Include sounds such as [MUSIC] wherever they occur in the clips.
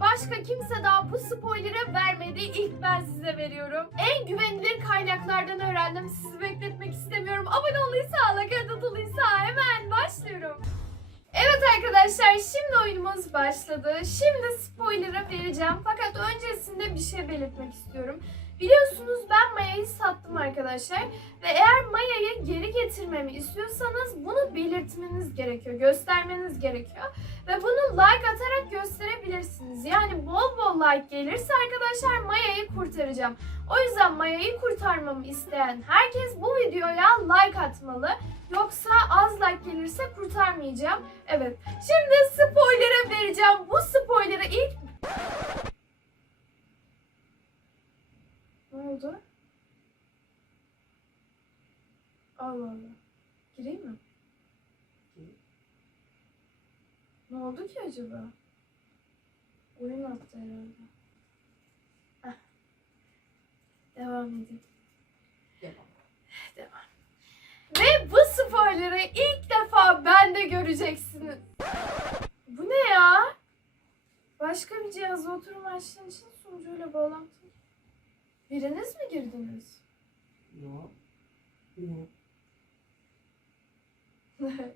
Başka kimse daha bu spoiler'ı vermedi. İlk ben size veriyorum. En güvenilir kaynaklardan öğrendim. Sizi bekletmek istemiyorum. Abone olduysa, like atılıysa hemen başlıyorum. Evet arkadaşlar şimdi oyunumuz başladı. Şimdi spoiler'ı vereceğim. Fakat öncesinde bir şey belirtmek istiyorum. Biliyorsunuz ben Maya'yı sattım arkadaşlar. Ve eğer Maya'yı geri getirmemi istiyorsanız bunu belirtmeniz gerekiyor, göstermeniz gerekiyor. Ve bunu like atarak gösterebilirsiniz. Yani bol bol like gelirse arkadaşlar Maya'yı kurtaracağım. O yüzden Maya'yı kurtarmamı isteyen herkes bu videoya like atmalı. Yoksa az like gelirse kurtarmayacağım. Evet. Şimdi spoiler'ı vereceğim. Bu spoiler'ı ilk... Ne oldu? Allah Allah. Gireyim mi? Ne oldu ki acaba? Oyun attı herhalde. Heh. Devam edeyim. Devam. Devam. Ve bu spoiler'ı ilk defa ben de göreceksiniz. Bu ne ya? Başka bir cihazla oturum açtığın için sunucuyla bağlantı. Biriniz mi girdiniz? Yok. [LAUGHS] Yok.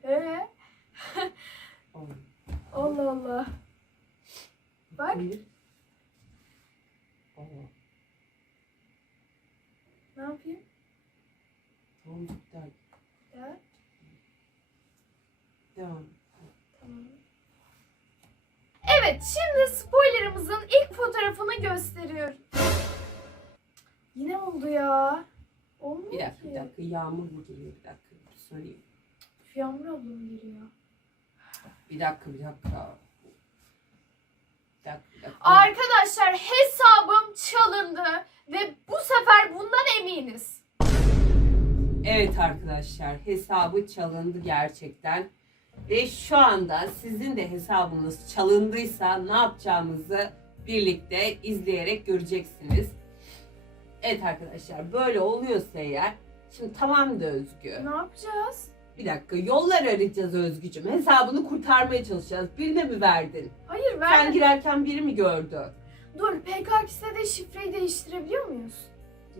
Ee? [LAUGHS] Olmadı. Allah Allah. Bak. Bir. Aa, Ne yapayım? tamam güzel. Ya, Devam. tamam. Evet, şimdi spoilerımızın ilk fotoğrafını gösteriyorum. Yine oldu ya. Olmuyor Bir dakika, ki. bir dakika. Yağmur mu geliyor? Bir dakika. Bir söyleyeyim. Yağmur ablam geliyor. Bir dakika, bir dakika. Bir dakika, bir dakika. Arkadaşlar hesabım çalındı ve bu sefer bundan eminiz. Evet arkadaşlar hesabı çalındı gerçekten. Ve şu anda sizin de hesabınız çalındıysa ne yapacağımızı birlikte izleyerek göreceksiniz. Evet arkadaşlar böyle oluyorsa eğer şimdi tamam da Özgü. Ne yapacağız? Bir dakika yollar arayacağız Özgücüm. Hesabını kurtarmaya çalışacağız. Birine mi verdin? Hayır Sen ver. girerken biri mi gördü? Dur PKX'de de şifreyi değiştirebiliyor muyuz?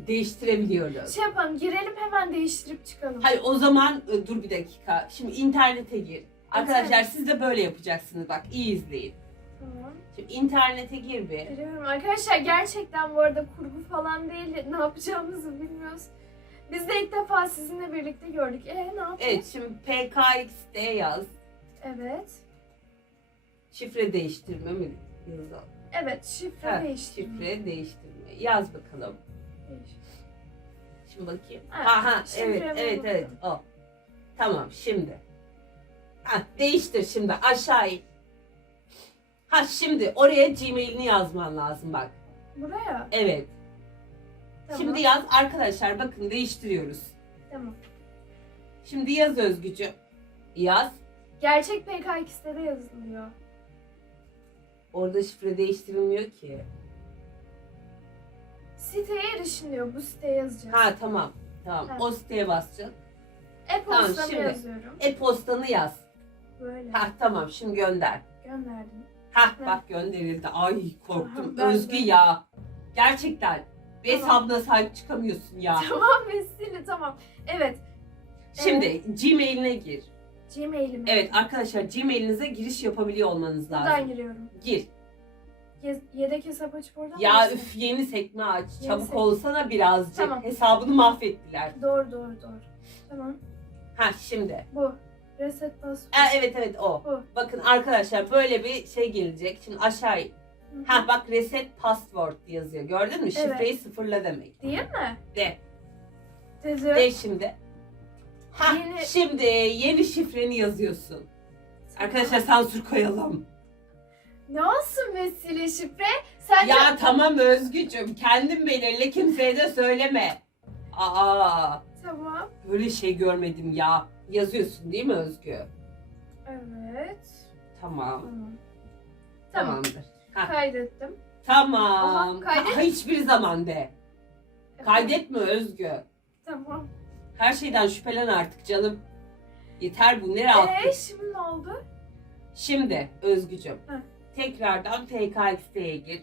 Değiştirebiliyoruz. Şey yapalım girelim hemen değiştirip çıkalım. Hayır o zaman e, dur bir dakika. Şimdi internete gir. Arkadaşlar siz de böyle yapacaksınız bak iyi izleyin. Tamam. Şimdi internete gir bir. Biliyorum arkadaşlar gerçekten bu arada kurgu falan değil ne yapacağımızı bilmiyoruz. Biz de ilk defa sizinle birlikte gördük. E ne yapacağız? Evet şimdi PKXD yaz. Evet. Şifre değiştirme mi yazalım? Evet şifre Ha, değiştirme. şifre değiştirme. Yaz bakalım. Değiş- Şimdi bakayım. Ha, Ha ha şifremi evet evet buldum. evet o. Tamam şimdi. Ha değiştir şimdi aşağı in. Ha şimdi oraya Gmail'ini yazman lazım bak. Buraya. Evet. Tamam. Şimdi yaz arkadaşlar bakın değiştiriyoruz. Tamam. Şimdi yaz Özgücü. Yaz. Gerçek PKX'de de yazılıyor. Orada şifre değiştirilmiyor ki. Siteye erişin diyor. Bu siteye yazacağız. Ha tamam. Tamam. Ha. O siteye basacaksın. E-postamı Tamam, şimdi. yazıyorum. E-postanı yaz. Böyle. Ha tamam şimdi gönder. Gönderdim. Ha bak gönderildi. Ay korktum. Aha, Özgü de. ya. Gerçekten. Bir Tamam. hesabına sahip çıkamıyorsun ya. [LAUGHS] Tamam Vesile tamam. Evet. Şimdi Gmail'ine gir. Gmail'ime. Evet arkadaşlar Gmail'inize giriş yapabiliyor olmanız Buradan lazım. giriyorum. Gir. Ye- yedek hesap açıp oradan mı Ya açayım? üf yeni sekme aç. Yeni Çabuk sekme. olsana birazcık. Tamam. Hesabını mahvettiler. Doğru doğru doğru. Tamam. Ha şimdi. Bu. Reset password. Ha, evet evet o. Bu. Bakın arkadaşlar böyle bir şey gelecek. Şimdi aşağı. Ha bak reset password yazıyor. Gördün mü? Şifreyi sıfırla demek. Değil mi? De. Dedi. De şimdi. Ha Yeni- şimdi yeni şifreni yazıyorsun. Arkadaşlar sansür koyalım. Ne olsun Vesile şifre? Sen Ya tamam Özgücüm kendin belirle kimseye de söyleme. Aa Tamam. böyle şey görmedim ya. Yazıyorsun değil mi Özgü? Evet. Tamam. Tamam. Tamam. Tamamdır. Kaydettim. tamam. Aha, kaydet. Ha, hiçbir zaman de. Kaydetme Özgü. Tamam. Her şeyden şüphelen artık canım. Yeter bu ne rahatlık. Eee şimdi ne oldu? Şimdi Özgücüm. Heh. Tekrardan PKX'ye gir.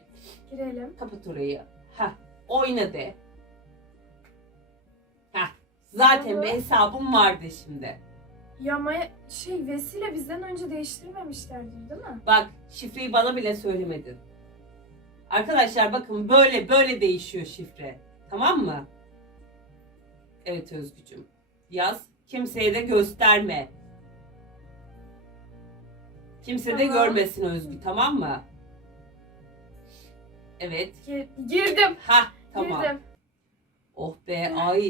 Girelim. Kapat orayı. Heh. Oyna de. Heh. Zaten hı. bir hesabım vardı şimdi. Ya Maya şey vesile bizden önce değiştirmemişlerdir değil mi? Bak şifreyi bana bile söylemedin. Arkadaşlar bakın böyle böyle değişiyor şifre. Tamam mı? Evet Özgücüm. Yaz. Kimseye de gösterme. Kimse de Tamam. görmesin Özgü tamam mı? Evet. Gir- girdim. Ha tamam. Girdim. Oh be ay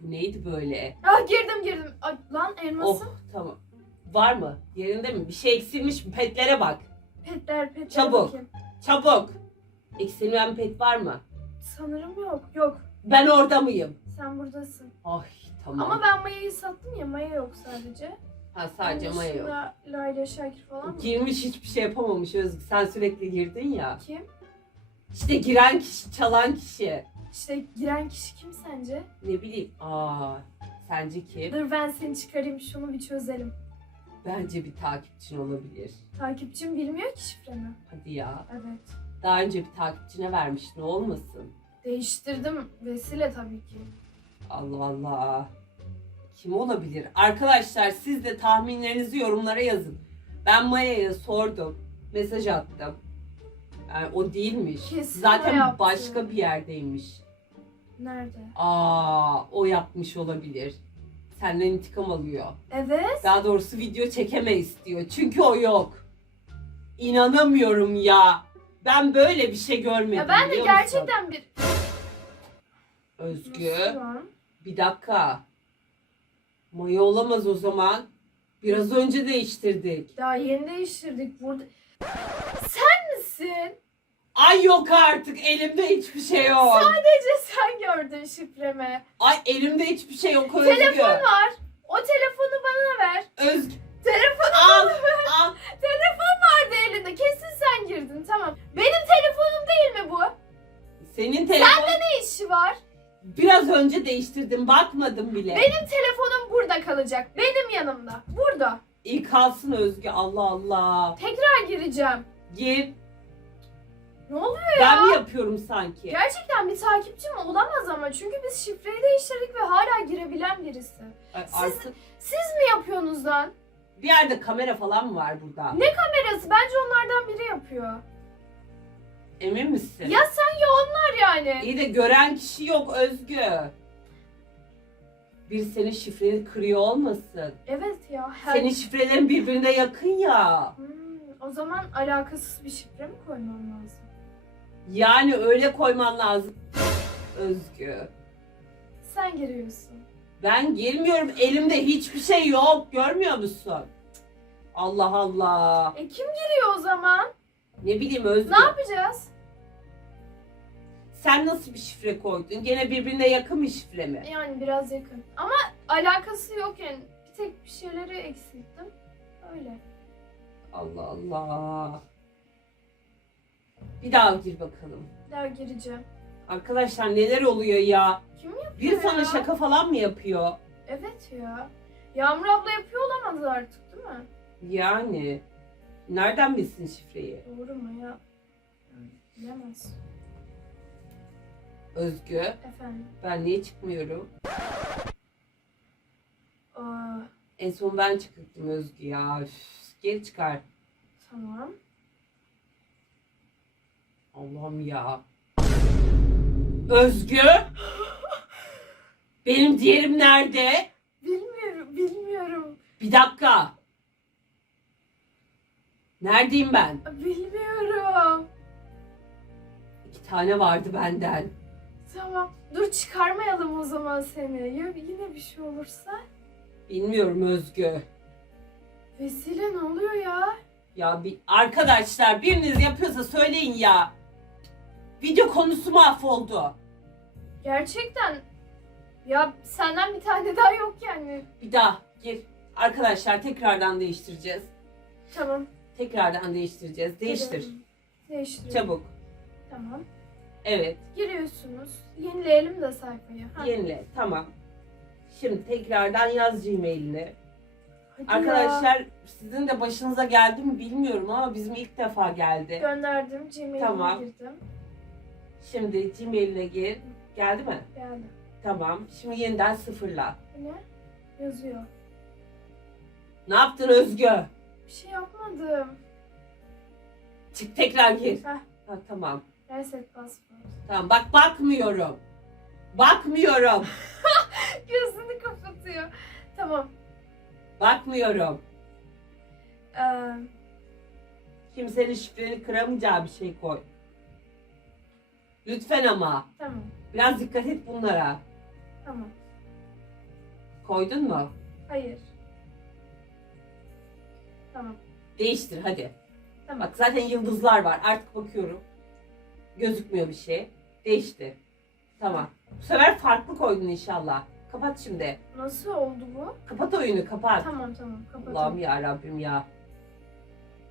bu neydi böyle? Ah girdim girdim. Ay, lan Oh elmasım. tamam. Var mı? Yerinde mi? Bir şey eksilmiş mi? Petlere bak. Petler petler Çabuk. bakayım. Çabuk. Eksilmeyen pet var mı? Sanırım yok. Yok. Ben orada mıyım? Sen buradasın. Ay tamam. Ama ben Maya'yı sattım ya. Maya yok sadece. ha, sadece Onun Maya yok. Layla Şakir falan mı? Girmiş hiçbir şey yapamamış Özgü. Sen sürekli girdin ya. Kim? İşte giren kişi, çalan kişi. İşte giren kişi kim sence? Ne bileyim. Aa, sence kim? Dur ben seni çıkarayım şunu bir çözelim. Bence bir takipçin olabilir. Takipçim bilmiyor ki şifremi. Hadi ya. Evet. Daha önce bir takipçine vermiş. Ne olmasın? Değiştirdim. Vesile tabii ki. Allah Allah. Kim olabilir? Arkadaşlar siz de tahminlerinizi yorumlara yazın. Ben Maya'ya sordum. Mesaj attım. Yani o değilmiş. Kesin o Zaten yaptı. başka bir yerdeymiş. Nerede? Aa, o yapmış olabilir. Senden intikam alıyor. Evet. Daha doğrusu video çekemeyiz diyor. Çünkü o yok. İnanamıyorum ya. Ben böyle bir şey görmedim. Ya ben de biliyor musun? gerçekten bir... Özgü. Nasıl lan? Bir dakika. Maya olamaz o zaman. Biraz önce değiştirdik. Daha yeni değiştirdik burada. Sen misin? Ay yok artık. Elimde hiçbir şey yok. Sadece sen gördün şifremi. Ay elimde hiçbir şey yok Özgü. Telefon var. O telefonu bana ver. Özgü. Telefonu Al. bana ver. Al. Telefon vardı elinde. Kesin sen girdin. Tamam. Benim telefonum değil mi bu? Senin telefon Ne işi var? biraz önce değiştirdim. Bakmadım bile. Benim telefonum burada kalacak. Benim yanımda. Burada. İyi kalsın Özgü. Allah Allah. Tekrar gireceğim. Gir. Ne oluyor Ben ya? mi yapıyorum sanki? Gerçekten bir takipçim olamaz ama. Çünkü biz şifreyi değiştirdik ve hala girebilen birisi. Ay, Siz- Artık Siz mi yapıyorsunuz lan? bir yerde kamera falan mı var burada? Ne kamerası? Bence onlardan biri yapıyor. Emin misin? Ya sen ya onlar yani. İyi de gören kişi yok Özgü. Bir senin şifreni kırıyor olmasın. Evet ya. Her... Senin şifrelerin birbirine yakın ya. Hmm, o zaman alakasız bir şifre mi koymam lazım? Yani öyle koyman lazım. Özgü. Sen giriyorsun. Ben girmiyorum. Elimde hiçbir şey yok. Görmüyor musun? Allah Allah. E kim giriyor o zaman? Ne bileyim Özgü. Ne yapacağız? Sen nasıl bir şifre koydun? Gene birbirine yakın bir şifre mi? Yani biraz yakın. Ama alakası yok yani. Bir tek bir şeyleri eksilttim. Öyle. Allah Allah. Bir daha gir bakalım. Bir daha gireceğim. Arkadaşlar neler oluyor ya? Kim yapıyor Bir sana ya? şaka falan mı yapıyor? Evet ya. Yağmur abla yapıyor olamaz artık değil mi? Yani. Nereden bilsin şifreyi? Doğru mu ya? Bilemez. Özgü, Efendim. ben niye çıkmıyorum? Aa, En son ben çıktım Özgü ya. Üf, geri çıkar. tamam. Allah'ım ya. Özgü? Benim diğerim nerede? Bilmiyorum, bilmiyorum. Bir dakika. Neredeyim ben? Bilmiyorum. İki tane vardı benden. Tamam. Dur çıkarmayalım o zaman seni. Ya yine bir şey olursa? Bilmiyorum Özgü. Vesile ne oluyor ya? Ya bir arkadaşlar biriniz yapıyorsa söyleyin ya. Video konusu mahvoldu. Gerçekten ya senden bir tane daha yok yani. Bir daha gir. Arkadaşlar tekrardan değiştireceğiz. Tamam. Tekrardan değiştireceğiz. Değiştir. girelim. Değiştir. Çabuk. Tamam. Evet. Giriyorsunuz. Yenileyelim de sayfayı. Ha. Yenile. Tamam. Şimdi tekrardan yaz Gmail'ini. Hadi ya. Arkadaşlar sizin de başınıza geldi mi bilmiyorum ama bizim ilk defa geldi. Gönderdim. Gmail'e Tamam. girdim. Şimdi Gmail'ine gir. Geldi mi? Geldi. Tamam. Şimdi yeniden sıfırla. Ne? Yazıyor. Ne yaptın Özgü? Bir şey yapmadım. Çık tekrar gir. Heh. Ha, tamam. Reset password. Tamam bak bakmıyorum. Bakmıyorum. [LAUGHS] Gözünü kapatıyor. Tamam. Bakmıyorum. Ee, Kimsenin şifreni kıramayacağı bir şey koy. Lütfen ama. tamam. Biraz dikkat et bunlara. Tamam. Koydun mu? Hayır. Tamam. Değiştir hadi. Tamam. Bak zaten yıldızlar var. Artık bakıyorum. Gözükmüyor bir şey. Değişti. Tamam. Bu sefer farklı koydun inşallah. Kapat şimdi. Nasıl oldu bu? Kapat oyunu kapat. Tamam tamam Allah'ım kapatalım. ya Rabbim ya.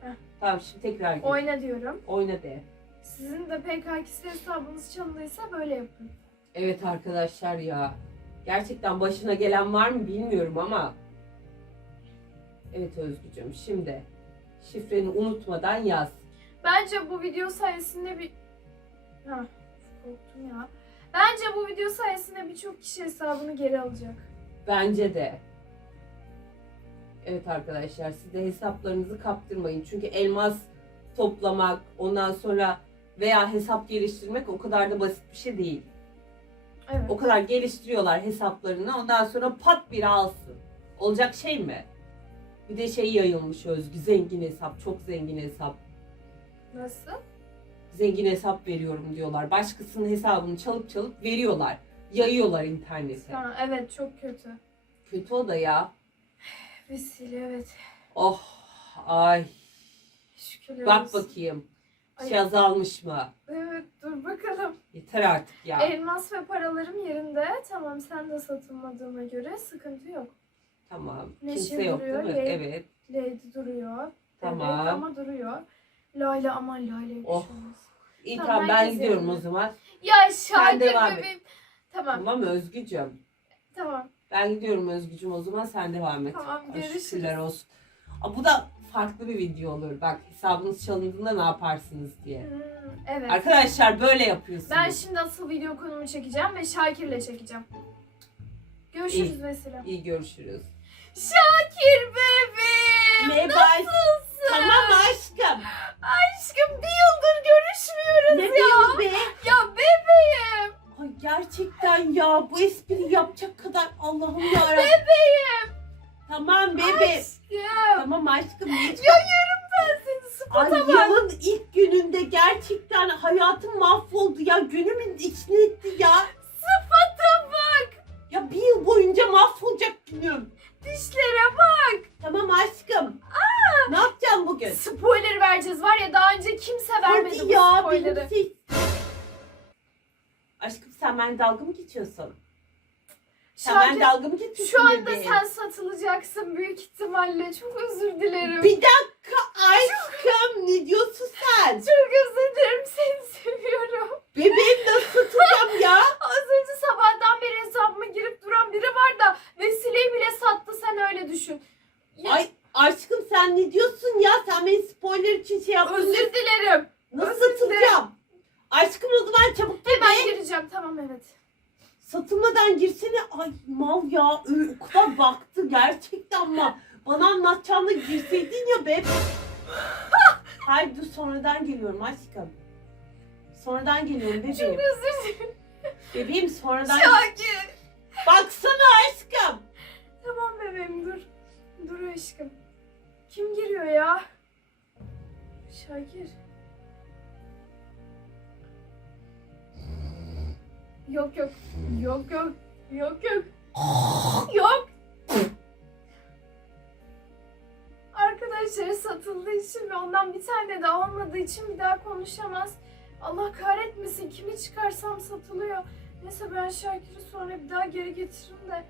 Heh. Tamam şimdi tekrar gir. Oyna diyorum. Oyna de. Sizin de PKK'si hesabınız çalındıysa böyle yapın. Evet arkadaşlar ya. Gerçekten başına gelen var mı bilmiyorum ama. Evet Özgücüm şimdi şifreni unutmadan yaz. Bence bu video sayesinde bir... Ha, korktum ya. Bence bu video sayesinde birçok kişi hesabını geri alacak. Bence de. Evet arkadaşlar siz de hesaplarınızı kaptırmayın. Çünkü elmas toplamak ondan sonra veya hesap geliştirmek o kadar da basit bir şey değil. Evet. O kadar geliştiriyorlar hesaplarını ondan sonra pat bir alsın. Olacak şey mi? Bir de şey yayılmış Özgü zengin hesap çok zengin hesap. Nasıl? Zengin hesap veriyorum diyorlar. Başkasının hesabını çalıp çalıp veriyorlar. Yayıyorlar internete. Ha, evet çok kötü. Kötü o da ya. Vesile evet. Oh ay. Şükürler Bak olsun. bakayım. Ay. Şey azalmış mı? Evet dur bakalım. Yeter artık ya. Elmas ve paralarım yerinde. Tamam sen de satılmadığına göre sıkıntı yok. Tamam. Neşe Kimse yok duruyor, değil mi? Ley- Evet. Lady duruyor. Tamam. Evet ama duruyor. Layla aman Layla bir Oh. şey olmaz. İyi Tamam, tamam ben herkes gidiyorum o zaman. Ya Şakir devam et. bebeğim. Tamam Tamam Özgücüm? tamam. Ben gidiyorum Özgücüm o zaman sen devam et. Tamam, Ay, görüşürüz. Şükürler olsun. Aa, bu da farklı bir video olur. Bak hesabınız çalındığında ne yaparsınız diye. Hmm, evet. Arkadaşlar böyle yapıyorsunuz. Ben şimdi asıl video konumu çekeceğim ve Şakir'le çekeceğim. Görüşürüz İyi. mesela. İyi görüşürüz. Şakir bebeğim. Ne Nasılsın? Tamam aşkım. Aşkım bir yıldır görüşmüyoruz Ne ya. diyorsun be? Ya bebeğim. Ay gerçekten ya bu espri yapacak kadar Allah'ım ya Bebeğim. Tamam bebe. Aşkım. Tamam aşkım. Hiç... Ya yarım ben seni Ay spota bak. yılın ilk gününde gerçekten hayatım mahvoldu ya. Günümün içine etti ya. Sıfata bak. Ya bir yıl boyunca mahvolacak günüm. Dişlere bak. Tamam aşkım. Ne yapacağım bugün? Spoiler vereceğiz var ya daha önce kimse vermedi Hadi bu ya spoiler'ı. benim ses. Aşkım sen ben dalga mı geçiyorsun? Sen ben Şakir, dalga mı geçiyorsun şu anda bebeğim? sen satılacaksın büyük ihtimalle. Çok özür dilerim. Bir dakika aşkım ne diyorsun sen? Çok özür dilerim seni seviyorum. Bebeğim nasıl satacağım ya? [LAUGHS] Az önce sabahtan beri hesabıma girip duran biri var da vesileyi bile sattı sen öyle düşün. Ya, Ay aşkım sen ne diyorsun ya? Sen beni spoiler için şey yaptın. özür dilerim. Nasıl özür satacağım? Aşkım o zaman çabuk Hemen gireceğim tamam evet. Satılmadan girsene. Ay mal ya. Ö- O kadar baktı gerçekten ama. Bana anlatacağını girseydin ya be. [LAUGHS] Hayır dur sonradan geliyorum aşkım. Sonradan geliyorum bebeğim. Özür dilerim. Bebeğim sonradan... Şakir. Baksana aşkım. Tamam bebeğim dur. Dur aşkım. Kim giriyor ya? Şakir. Yok yok. Yok yok. Yok yok. Yok. Arkadaşları satıldığı için ve ondan bir tane daha olmadığı için bir daha konuşamaz. Allah kahretmesin kimi çıkarsam satılıyor. Neyse ben Şakir'i sonra bir daha geri getiririm de.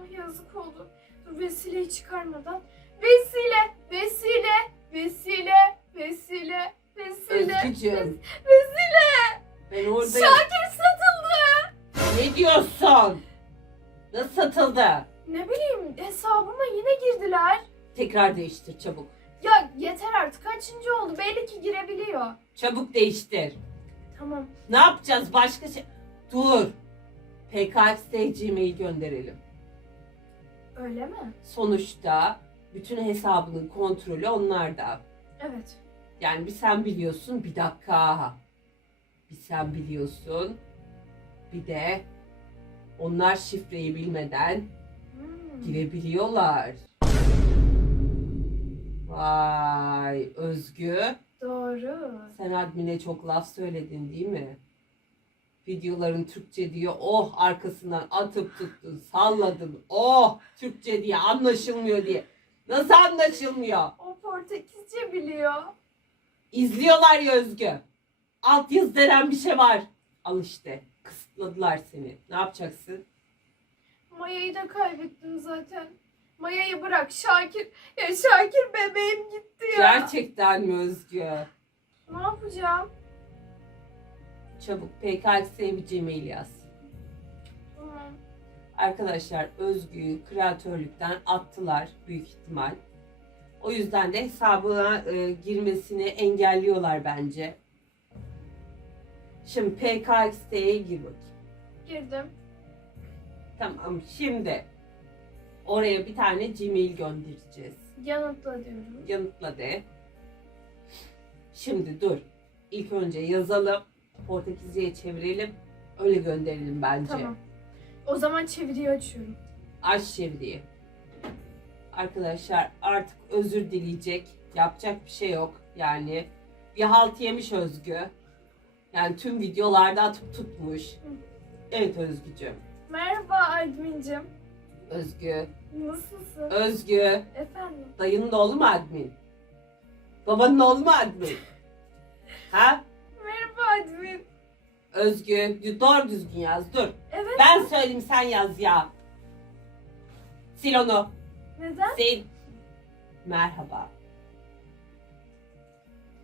Ay yazık oldu. Dur vesileyi çıkarmadan. Vesile, vesile, vesile, vesile, vesile. Özgücüm. Vesile. Ben oradayım. Şakir satıldı. Ne diyorsun? Nasıl satıldı? Ne bileyim hesabıma yine girdiler. Tekrar değiştir çabuk. Ya yeter artık kaçıncı oldu belli ki girebiliyor. Çabuk değiştir. Tamam. Ne yapacağız başka şey? Dur. PKX'de Gmail gönderelim. Öyle mi? Sonuçta bütün hesabının kontrolü onlarda. Evet. Yani bir sen biliyorsun bir dakika. Bir sen biliyorsun. Bir de onlar şifreyi bilmeden Hmm. girebiliyorlar. Vay Özgü. Doğru. Sen admine çok laf söyledin değil mi? Videoların Türkçe diyor. Oh arkasından atıp tuttun, salladın. Oh Türkçe diye anlaşılmıyor diye. Nasıl anlaşılmıyor? O Portekizce biliyor. İzliyorlar ya Özgü. Alt yazı denen bir şey var. Al işte. Kısıtladılar seni. Ne yapacaksın? Maya'yı da kaybettim zaten. Maya'yı bırak Şakir. Ya Şakir bebeğim gitti ya. Gerçekten mi Özgü? Ne yapacağım? Çabuk bir Gmail yaz. Tamam. Arkadaşlar Özgü'yü kreatörlükten attılar büyük ihtimal. O yüzden de hesabına e, girmesini engelliyorlar bence. Şimdi PKX'ye gir bakayım. Girdim. Tamam şimdi oraya bir tane Gmail göndereceğiz. Yanıtla diyorum. Yanıtla de. Şimdi dur. İlk önce yazalım. Portekizce'ye çevirelim. Öyle gönderelim bence. Tamam. O zaman çeviriyi açıyorum. Aç çeviriyi. Arkadaşlar artık özür dileyecek. Yapacak bir şey yok. Yani bir halt yemiş Özgü. Yani tüm videolarda atıp tutmuş. Evet Özgücüm. Merhaba admincim. Özgü. Nasılsın? Özgü. Efendim. Dayının oğlu mu admin? Babanın oğlu mu admin? [LAUGHS] Ha? Merhaba admin. Özgü. Doğru düzgün yaz. Dur. Evet. Ben söyleyeyim sen yaz ya. Sil onu. Neden? Sil. Merhaba.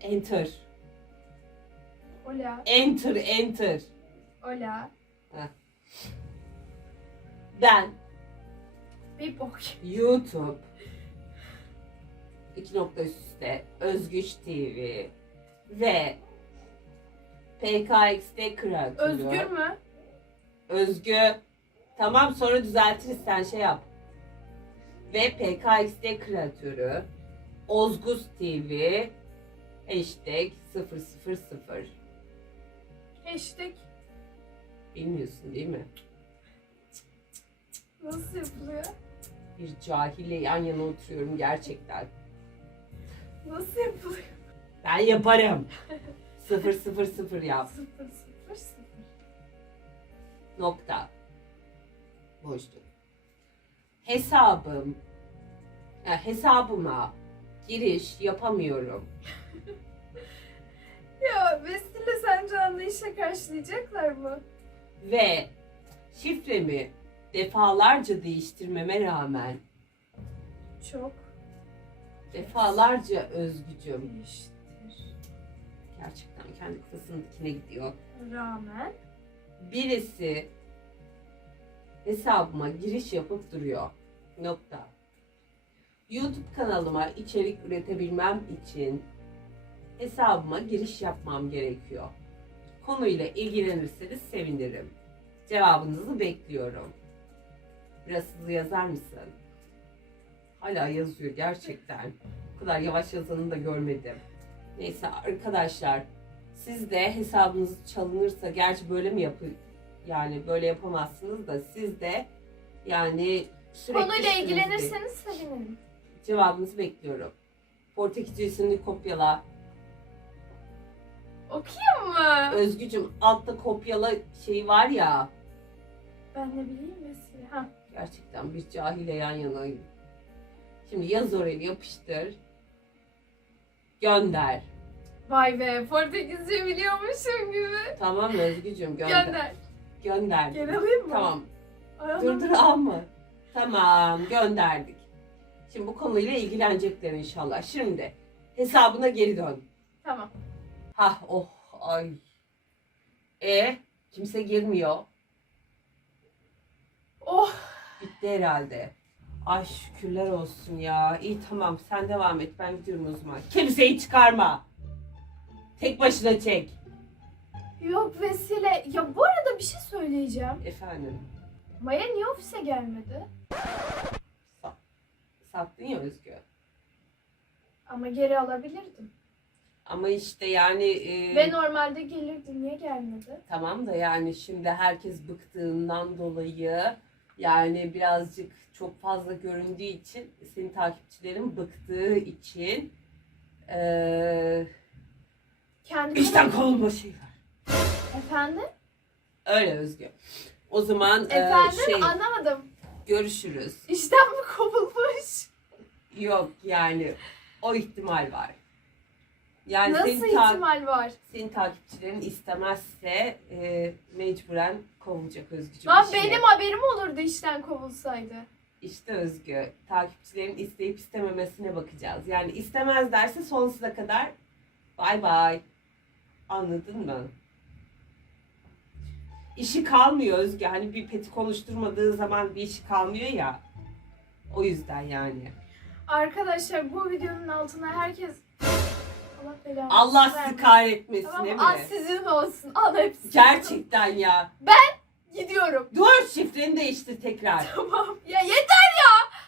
Enter. Ola. Enter, enter. Ola. Ben Bir bok. YouTube iki nokta üst üste Özgüç TV ve PKX'de kreatörü. Özgür mü? Özgü. Tamam sonra düzeltiriz sen şey yap. Ve PKX'de kreatörü Ozgus TV hashtag 000 Hashtag bilmiyorsun değil mi? nasıl yapılıyor? Bir cahille yan yana oturuyorum gerçekten. Nasıl yapılıyor? Ben yaparım. [LAUGHS] 000 yap. Sıfır sıfır sıfır. Nokta. Boşluk. Hesabım. ya hesabıma giriş yapamıyorum. [LAUGHS] Ya Vesile sence anlayışla karşılayacaklar mı? Ve şifremi defalarca değiştirmeme rağmen Çok. defalarca özgücüm Değiştir. gerçekten kendi kafasının dikine gidiyor. Rağmen. Birisi hesabıma giriş yapıp duruyor. Nokta. YouTube kanalıma içerik üretebilmem için hesabıma giriş yapmam gerekiyor. Konuyla ilgilenirseniz sevinirim. Cevabınızı bekliyorum. Biraz hızlı yazar mısın? Hala yazıyor gerçekten. Bu kadar yavaş yazanı da görmedim. Neyse arkadaşlar siz de hesabınız çalınırsa gerçi böyle mi yapı yani böyle yapamazsınız da siz de yani sürekli Konuyla ilgilenirseniz sevinirim. cevabınızı bekliyorum. Portekizcesini kopyala. Okuyayım mı? Özgücüm altta kopyala şeyi var ya. Ben ne bileyim Vesile. Ha. Gerçekten bir cahile yan yanayım. Şimdi yaz oraya yapıştır. Gönder. Vay be Portekizce biliyormuşum gibi. Tamam Özgücüm gönder. Gönder. Gönder. Gel alayım mı? Tamam. Dur dur alma. Tamam gönderdik. Şimdi bu konuyla ilgilenecekler inşallah. Şimdi hesabına geri dön. Tamam. Hah oh ay. E kimse girmiyor. Oh Bitti herhalde. Ay şükürler olsun ya. İyi tamam sen devam et ben gidiyorum o zaman. Kimseyi çıkarma. Tek başına çek. Yok Vesile. Ya bu arada bir şey söyleyeceğim. Efendim. Maya niye ofise gelmedi? Sa- sattın ya Özgü. Ama geri alabilirdim. Ama işte yani e, Ve normalde gelirdi. Niye gelmedi? tamam da yani şimdi herkes bıktığından dolayı yani birazcık çok fazla göründüğü için senin takipçilerin bıktığı için e, Kendi işten kovulma şeyi var. Efendim? Öyle Özgü. O zaman e, Efendim şey anlamadım. görüşürüz. İşten mi kovulmuş? Yok yani o ihtimal var. Yani Nasıl senin, ta- ihtimal var? senin takipçilerin istemezse e, mecburen kovulacak Özgücüm. Lan işini. benim haberim olurdu işten kovulsaydı. İşte Özgü, takipçilerin isteyip istememesine bakacağız. Yani istemezlerse sonsuza kadar bay bay. Anladın mı? İşi kalmıyor Özgü. Hani bir peti konuşturmadığı zaman bir işi kalmıyor ya. O yüzden yani. Arkadaşlar bu videonun altına herkes Allah belanı Allah sizi kahretmesin Tamam değil mı? Al sizin olsun. Al hepsi. Gerçekten ya. Gidiyorum. Dur şifreni değiştir tekrar. [LAUGHS] Tamam. Ya yeter ya.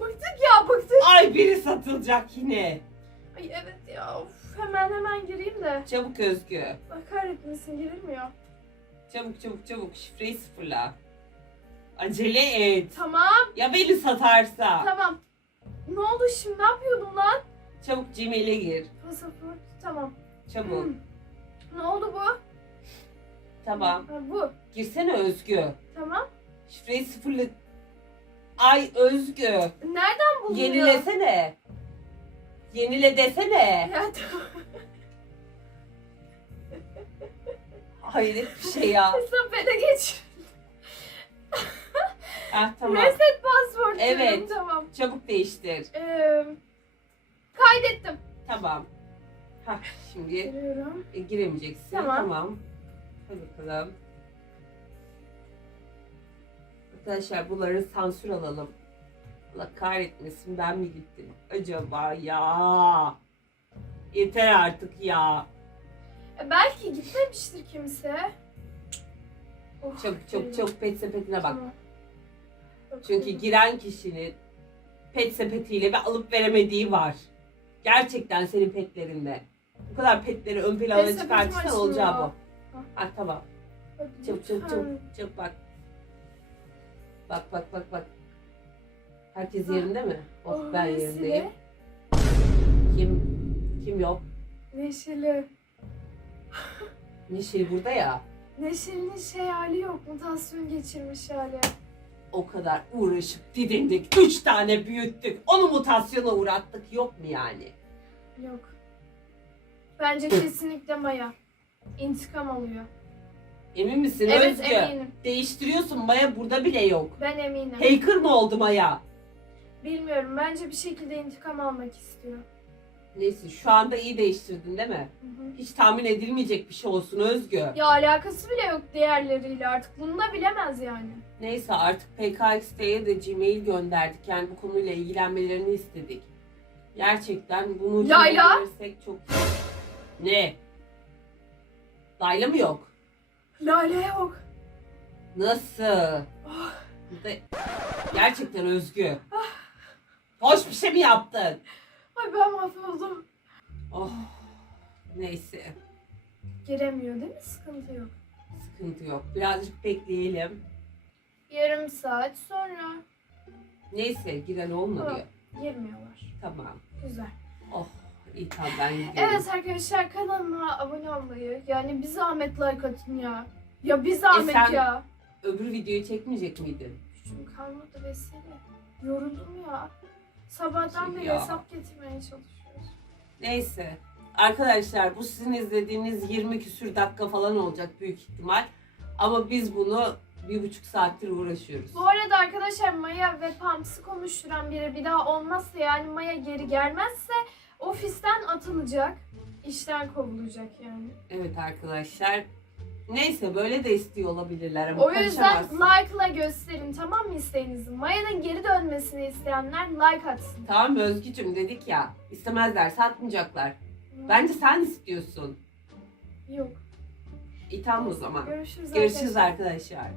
Bıktık ya bıktık. Ay biri satılacak yine. Ay evet ya. Of, hemen hemen gireyim de. Çabuk Özgü. Allah kahretmesin girilmiyor. Çabuk çabuk çabuk şifreyi sıfırla. Acele et. Tamam. Ya beni satarsa. Tamam. Ne oldu şimdi? Ne yapıyordum lan? Çabuk Gmail'e gir. Pasaport. Tamam. Çabuk. Hmm. Ne oldu bu? Tamam. Ha, bu. Girsene Özgü. Tamam. Şifreyi sıfırla. Ay Özgü. Nereden bulunuyor? Yenilesene. Yenile desene. Ya tamam. [LAUGHS] Hayret bir şey ya. [LAUGHS] Hesapete geç. Ah tamam. Reset password Evet. diyorum, Tamam. Çabuk değiştir. Ee, kaydettim. Tamam. Hah şimdi Giriyorum. e, giremeyeceksin. Tamam. Tamam. Hadi bakalım. Arkadaşlar bunları sansür alalım. Allah kahretmesin ben mi gittim acaba ya? Yeter artık ya. E, belki gitmemiştir kimse. Çabuk çabuk giriyorum. çabuk pet sepetine bak. Tamam. Çünkü Bakıyorum. giren kişinin pet sepetiyle bir alıp veremediği var. Gerçekten senin petlerinde. Bu kadar petleri ön plana sepetim çıkartırsan olacağı bu. Ha tamam. Bak, Çabuk çabuk çabuk çabuk bak. Bak bak bak bak. Herkes Ah. yerinde mi? Oh, Oh, ben Vesile. yerindeyim. Kim kim yok? Neşeli. Neşeli burada ya. Neşeli'nin şey hali yok. Mutasyon geçirmiş hali. O kadar uğraşıp didindik. Üç tane büyüttük. Onu mutasyona uğrattık. Yok mu yani? Yok. Bence kesinlikle Maya. İntikam alıyor. Emin misin Evet Özgü? eminim. Değiştiriyorsun Maya burada bile yok. Ben eminim. Hacker mı oldu Maya? Bilmiyorum. Bence bir şekilde intikam almak istiyor. Neyse şu anda iyi değiştirdin değil mi? Hı hı. Hiç tahmin edilmeyecek bir şey olsun Özgü. Ya alakası bile yok diğerleriyle artık. Bunu da bilemez yani. Neyse artık PKX'ye de Gmail gönderdik. Yani bu konuyla ilgilenmelerini istedik. Gerçekten bunu Layla? çok... Ne? Layla mı yok? Lale yok. Nasıl? Burada- Gerçekten Özgü. Hoş bir şey mi yaptın? Ay ben mahvoldum. Oh. Neyse. Giremiyor değil mi? Sıkıntı yok. Sıkıntı yok. Birazcık bekleyelim. Yarım saat sonra Neyse giren olmadı. girmiyorlar. Tamam. Güzel. Oh iyi tamam ben gidiyorum. Evet arkadaşlar kanalıma abone olmayı yani bir zahmet like atın ya. Ya bir zahmet sen- ya. Öbür videoyu çekmeyecek miydin? Gücüm kalmadı vesile. Yoruldum ya. Sabahtan Şey beri ya. hesap getirmeye çalışıyoruz. Neyse. Arkadaşlar bu sizin izlediğiniz 20 küsür dakika falan olacak büyük ihtimal. Ama biz bunu bir buçuk saattir uğraşıyoruz. Bu arada arkadaşlar Maya ve Pumps'ı konuşturan biri bir daha olmazsa yani Maya geri gelmezse ofisten atılacak. işten kovulacak yani. Evet arkadaşlar. Neyse böyle de istiyor olabilirler ama O yüzden karışamazsın. like'la gösterin tamam mı isteğinizi? Maya'nın geri dönmesini isteyenler like atsın. Tamam Özgücüm dedik ya istemezler satmayacaklar. Bence sen istiyorsun. Yok. İyi tamam o zaman. Görüşürüz, Görüşürüz arkadaşlar.